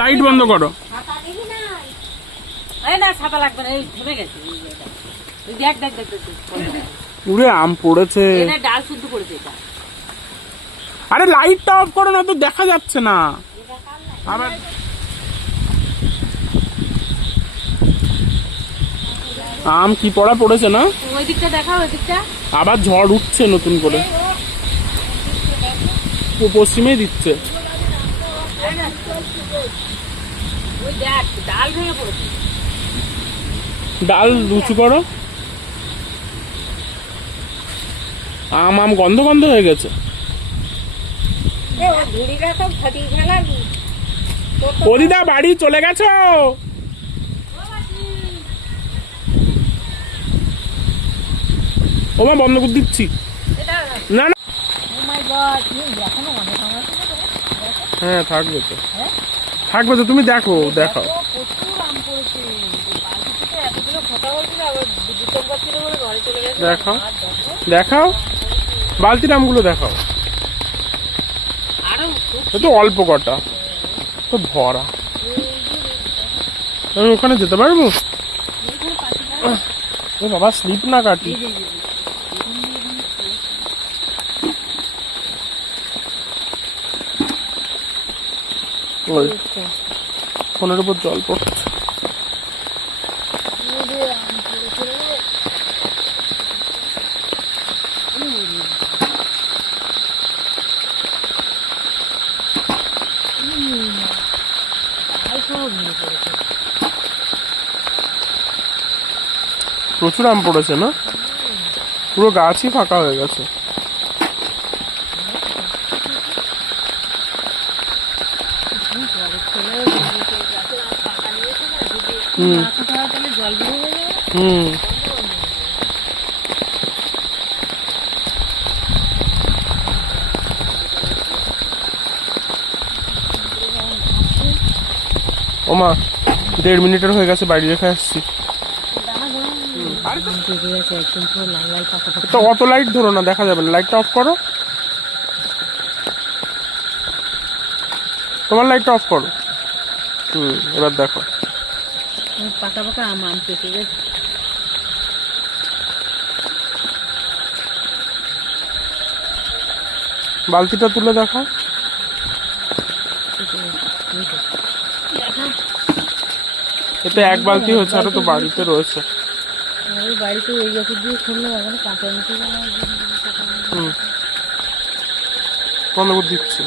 Light বন্ধ করো। উড়ে আম পড়েছে। আরে লাইটটা অফ করো না তো দেখা যাচ্ছে না। আবার আম কি পড়া পড়েছে না? ওই দিকটা দেখাও ওই দিকটা। আবার ঝড় উঠছে নতুন করে। ও পশ্চিমেই দিচ্ছে। ডাল উঁচু করো? আম আম গন্ধ গন্ধ হয়ে গেছে। অদিদা বাড়ি চলে গেছো? ওমা, বন্ধ করে দিচ্ছি। না না। হ্যাঁ থাকবে তো। থাকবে তো তুমি দেখো দেখাও। দেখো। দেখাও। বালতির আমগুলো দেখাও। তো অল্প কটা। তো ভরা। আমি ওখানে যেতে পারব? বাবা স্লিপ না কাটি। ফোনের উপর জল পড়ছে। প্রচুর আম পড়েছে না? পুরো গাছই ফাঁকা হয়ে গেছে। হুম। না ফোটা তাহলে জল বের যাবে। হুম। ওমা দেড় মিনিটের হয়ে গেছে বাড়ি রেখে আসছি। তো অত লাইট ধরো না দেখা যাবে না। লাইটটা অফ করো। তোমার লাইটটা অফ করো। হুম এবার দেখো। পাকা পাকা আম আম পেকে গেছে বালতিটা তুলে দেখো। এতে এক বালতি হয়েছে আরও তো বাড়িতে রয়েছে। ওই বাড়িতে ওই গাছের দিয়ে শুনলাম ওখানে কাঁচা বন্ধ করে দিচ্ছি।